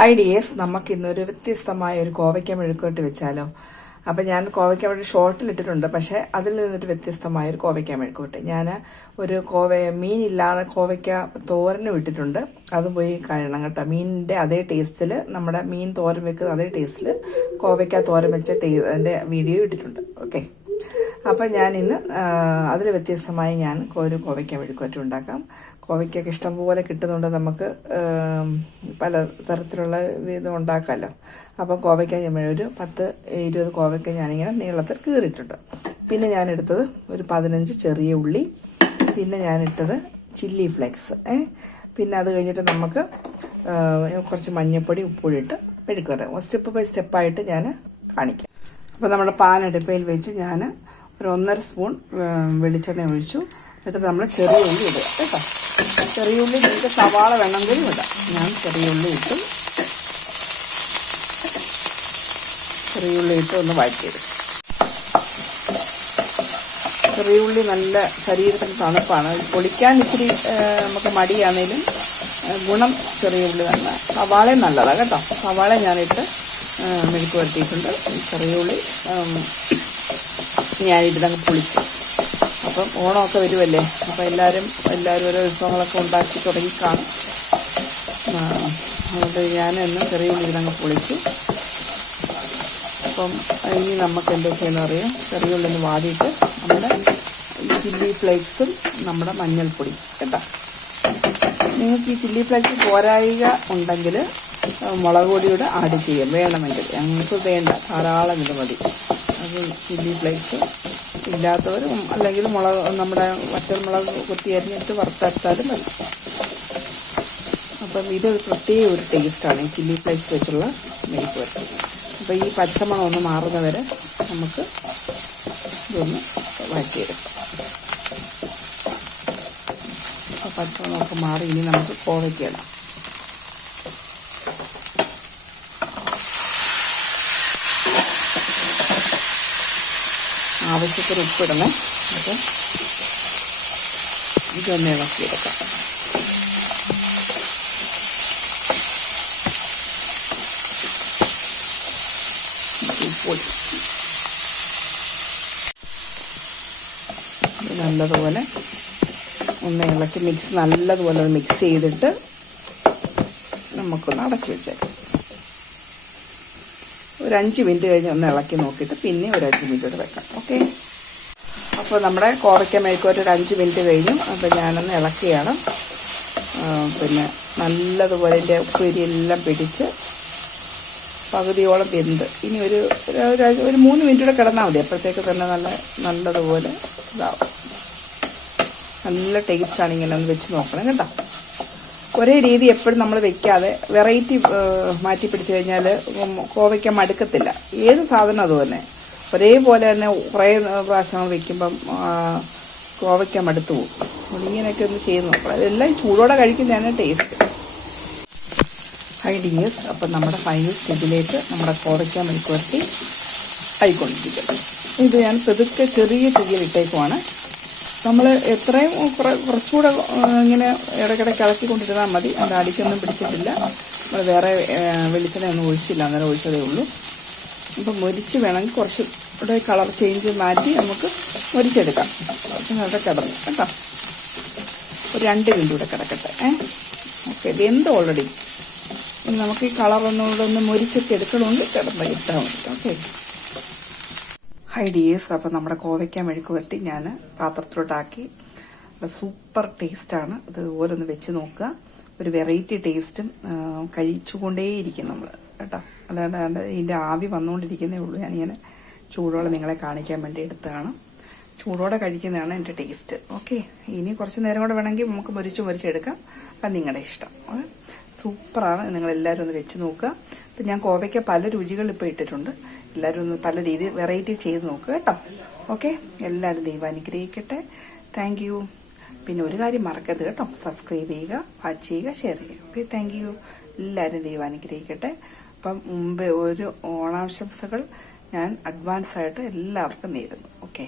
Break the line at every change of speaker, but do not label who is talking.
Hi dears നമുക്ക് ഇന്നൊരു വ്യത്യസ്തമായ ഒരു കോവയ്ക്ക മെഴുക്കോട്ട് വെച്ചാലോ? അപ്പം ഞാൻ കോവയ്ക്ക മെഴുക്ക് ഷോർട്ടിൽ ഇട്ടിട്ടുണ്ട് പക്ഷേ അതിൽ നിന്നൊരു വ്യത്യസ്തമായ ഒരു കോവയ്ക്ക മെഴുക്കോട്ട് ഞാൻ ഒരു കോവ മീനില്ലാതെ കോവയ്ക്ക തോരനും ഇട്ടിട്ടുണ്ട് അത് പോയി കഴിയണം കേട്ടോ. മീനിന്റെ അതേ ടേസ്റ്റിൽ നമ്മുടെ മീൻ തോരൻ വെക്കുന്ന അതേ ടേസ്റ്റിൽ കോവയ്ക്ക തോരൻ വെച്ച ടേ വീഡിയോ ഇട്ടിട്ടുണ്ട്. ഓക്കെ അപ്പം ഞാൻ ഇന്ന് അതിൽ വ്യത്യസ്തമായി ഞാൻ ഒരു കോവയ്ക്ക മെഴുക്കുവറ്റ ഉണ്ടാക്കാം. കോവയ്ക്കൊക്കെ ഇഷ്ടംപോലെ കിട്ടുന്നുണ്ട് നമുക്ക് പല തരത്തിലുള്ള ഇത് ഉണ്ടാക്കാമല്ലോ അപ്പം കോവയ്ക്ക ഞാൻ ഒരു പത്ത് ഇരുപത് കോവയ്ക്ക ഞാനിങ്ങനെ നീളത്തിൽ കീറിയിട്ടുണ്ട്. പിന്നെ ഞാൻ എടുത്തത് ഒരു പതിനഞ്ച് ചെറിയ ഉള്ളി. പിന്നെ ഞാനിട്ടത് ചില്ലി ഫ്ലേക്സ് പിന്നെ അത് കഴിഞ്ഞിട്ട് നമുക്ക് കുറച്ച് മഞ്ഞൾപ്പൊടി ഉപ്പുപൊടി ഇട്ട് മെഴുക്കുവര സ്റ്റെപ്പ് ബൈ സ്റ്റെപ്പായിട്ട് ഞാൻ കാണിക്കാം. അപ്പോൾ നമ്മുടെ പാൻ അടുപ്പയിൽ വെച്ച് ഞാൻ ഒരു ഒന്നര സ്പൂൺ വെളിച്ചെണ്ണ ഒഴിച്ചു. എന്നിട്ട് നമ്മൾ ചെറിയ ഉള്ളി ഇടുക കേട്ടോ. ചെറിയ ഉള്ളി നിങ്ങൾക്ക് സവാള വേണമെങ്കിലും ഇടാം. ഞാൻ ചെറിയ ഉള്ളി ഇട്ടു. ചെറിയ ഉള്ളി ഇട്ട് ഒന്ന് വഴറ്റിയെടുക്കും. ചെറിയ ഉള്ളി നല്ല ശരീരത്തിന് തണുപ്പാണ്. പൊളിക്കാൻ ഇച്ചിരി നമുക്ക് മടിയാണേലും ഗുണം ചെറിയ ഉള്ളി തന്നെ. സവാളയും നല്ലതാണ് കേട്ടോ. സവാള ഞാനിട്ട് മെഴുക്ക് വരുത്തിയിട്ടുണ്ട് ചെറിയ ഉള്ളി ഞാനിട്ടങ്ങ് പൊളിച്ചു. അപ്പം ഓണമൊക്കെ വരുമല്ലേ അപ്പം എല്ലാവരും എല്ലാവരും ഓരോ വിഭവങ്ങളൊക്കെ ഉണ്ടാക്കി തുടങ്ങി കാണും. അതുകൊണ്ട് ഞാനെന്ന് ചെറിയ ഉള്ളി ഇതങ്ങ് പൊളിച്ചു. അപ്പം ഇനി നമുക്ക് എന്താ ചെയ്യുന്ന അറിയാം. ചെറിയ ഉള്ളി ഒന്ന് വാടിയിട്ട് നമ്മുടെ ചില്ലി ഫ്ലേക്സും നമ്മുടെ മഞ്ഞൾപ്പൊടി. കേട്ടോ? നിങ്ങൾക്ക് ഈ ചില്ലി ഫ്ലേക്സ് പോരായിക ഉണ്ടെങ്കിൽ മുളക് പൊടിയുടെ ആഡ് ചെയ്യാം. വേണമെങ്കിൽ. ഞങ്ങൾക്ക് വേണ്ട. ധാരാളം ഇത് മതി. അത് ചില്ലി ഫ്ലേക്സ് ഇല്ലാത്തവർ അല്ലെങ്കിൽ മുളക് നമ്മുടെ വറ്റൽമുളക് കുത്തി അരിഞ്ഞിട്ട് വറുത്തരച്ചാലും മതി. അപ്പം ഇത് പ്രത്യേക ഒരു ടേസ്റ്റാണ് ഈ ചില്ലി ഫ്ലേക്സ് വെച്ചുള്ള മെഴുക്ക് വരട്ടി അപ്പോൾ ഈ പച്ചമണം ഒന്ന് മാറുന്നവരെ നമുക്ക് ഇതൊന്ന് വഴറ്റിയെടുക്കാം. അപ്പോൾ പച്ചമണമൊക്കെ മാറി ഇനി നമുക്ക് കോവയ്ക്കിടാം ആവശ്യത്തിന് ഉപ്പിടണം. അപ്പം ഇതൊന്ന് ഇളക്കിയെടുക്കാം. ഉപ്പൊടി നല്ലതുപോലെ ഒന്ന് ഇളക്കി മിക്സ് നല്ലതുപോലെ മിക്സ് ചെയ്തിട്ട് നമുക്കൊന്ന് അടച്ചു വെച്ചേക്കാം. ഒരു അഞ്ച് മിനിറ്റ് കഴിഞ്ഞ് ഒന്ന് ഇളക്കി നോക്കിയിട്ട് പിന്നെ ഒരു അഞ്ച് മിനിറ്റ് കൂടെ വെക്കാം. ഓക്കെ അപ്പോൾ നമ്മുടെ കോവയ്ക്ക മെഴുക്കോട്ട് ഒരു അഞ്ച് മിനിറ്റ് കഴിഞ്ഞു. അപ്പോൾ ഞാനൊന്ന് ഇളക്കിയാണ്. പിന്നെ നല്ലതുപോലെ എന്റെ ഉപ്പേരിയെല്ലാം പിടിച്ച് പകുതിയോളം വെന്ത്. ഇനി ഒരു- ഒരു മൂന്ന് മിനിറ്റ് കൂടെ കിടന്നാൽ മതി. അപ്പോഴത്തേക്ക് തന്നെ നല്ല നല്ലതുപോലെ ഇതാവും. നല്ല ടേസ്റ്റാണ് ഇങ്ങനെ ഒന്ന് വെച്ച് നോക്കണം കേട്ടോ. ഒരേ രീതി എപ്പോഴും നമ്മൾ വെക്കാതെ വെറൈറ്റി മാറ്റി പിടിച്ചു കഴിഞ്ഞാൽ കോവയ്ക്ക മടുക്കത്തില്ല. ഏത് സാധനം അതുതന്നെ. ഒരേപോലെ തന്നെ കുറേ പ്രാവശ്യം വെക്കുമ്പം കോവയ്ക്ക മടുത്തു പോകും. ഇങ്ങനെയൊക്കെ ഒന്ന് ചെയ്ത് നോക്കണം. അതെല്ലാം ചൂടോടെ കഴിക്കുന്നതാണ് ടേസ്റ്റ് ഹൈ ഡിയേഴ്സ് അപ്പം നമ്മുടെ ഫൈനൽ സ്റ്റേജിലേക്ക് നമ്മുടെ കോവയ്ക്ക മെഴുക്കുവരട്ടി ആയിക്കൊണ്ടിരിക്കുന്നത് ഇത് ഞാൻ പെതുക്കെ ചെറിയ തീയിലിട്ടേക്കുവാണ് നമ്മൾ എത്രയും കുറ കുറച്ചുകൂടെ ഇങ്ങനെ ഇടയ്ക്കിടയ്ക്ക് ഇളക്കിക്കൊണ്ടിരുന്നാൽ മതി. അത് അടിക്കൊന്നും പിടിച്ചിട്ടില്ല. നമ്മൾ വേറെ വെളിച്ചെണ്ണ ഒന്നും ഒഴിച്ചില്ല. അന്നേരം ഒഴിച്ചതേ ഉള്ളൂ. അപ്പം മൊരിച്ച് വേണമെങ്കിൽ കുറച്ച് കൂടെ കളർ ചേഞ്ച് മാറ്റി നമുക്ക് മൊരിച്ചെടുക്കാം. നല്ല കിടന്നു. കേട്ടോ? ഒരു രണ്ട് മിനിറ്റ് കൂടെ കിടക്കട്ടെ. ഏ? ഓക്കെ. ഇത് ഓൾറെഡി നമുക്ക് ഈ കളർ ഒന്നുകൂടെ ഒന്ന് മൊരിച്ചൊക്കെ എടുക്കണമെങ്കിൽ കിടന്ന് മതി ഓക്കെ. ഹൈ ഡിയേഴ്സ് അപ്പോൾ നമ്മുടെ കോവയ്ക്ക മെഴുക്ക് വരട്ടി ഞാൻ പാത്രത്തിലോട്ടാക്കി. സൂപ്പർ ടേസ്റ്റാണ്. ഇത് ഇതുപോലെ ഒന്ന് വെച്ച് നോക്കുക. ഒരു വെറൈറ്റി ടേസ്റ്റും കഴിച്ചുകൊണ്ടേയിരിക്കും നമ്മൾ കേട്ടോ. അല്ലാണ്ട് ഇതിന്റെ ആവി വന്നുകൊണ്ടിരിക്കുന്നേ ഉള്ളൂ. ഞാനിങ്ങനെ ചൂടോടെ നിങ്ങളെ കാണിക്കാൻ വേണ്ടി എടുത്തതാണ്. ചൂടോടെ കഴിക്കുന്നതാണ് എന്റെ ടേസ്റ്റ്. ഓക്കെ. ഇനി കുറച്ച് നേരം കൂടെ വേണമെങ്കിൽ നമുക്ക് മുരിച്ച് മുരിച്ചെടുക്കാം അത് നിങ്ങളുടെ ഇഷ്ടം. സൂപ്പറാണ്. നിങ്ങളെല്ലാവരും ഒന്ന് വെച്ച് നോക്കുക. ഇപ്പം ഞാൻ കോവയ്ക്ക പല രുചികൾ ഇപ്പോൾ ഇട്ടിട്ടുണ്ട്. എല്ലാവരും ഒന്ന് പല രീതി വെറൈറ്റി ചെയ്ത് നോക്കുക കേട്ടോ. ഓക്കെ എല്ലാവരും ദൈവം അനുഗ്രഹിക്കട്ടെ. താങ്ക് യു പിന്നെ ഒരു കാര്യം മറക്കരുത് കേട്ടോ. സബ്സ്ക്രൈബ് ചെയ്യുക വാച്ച് ചെയ്യുക ഷെയർ ചെയ്യുക. ഓക്കെ താങ്ക് യു എല്ലാവരും ദൈവം അനുഗ്രഹിക്കട്ടെ. അപ്പം മുമ്പേ ഒരു ഓണാശംസകൾ ഞാൻ അഡ്വാൻസ് ആയിട്ട് എല്ലാവർക്കും നേരുന്നു. ഓക്കെ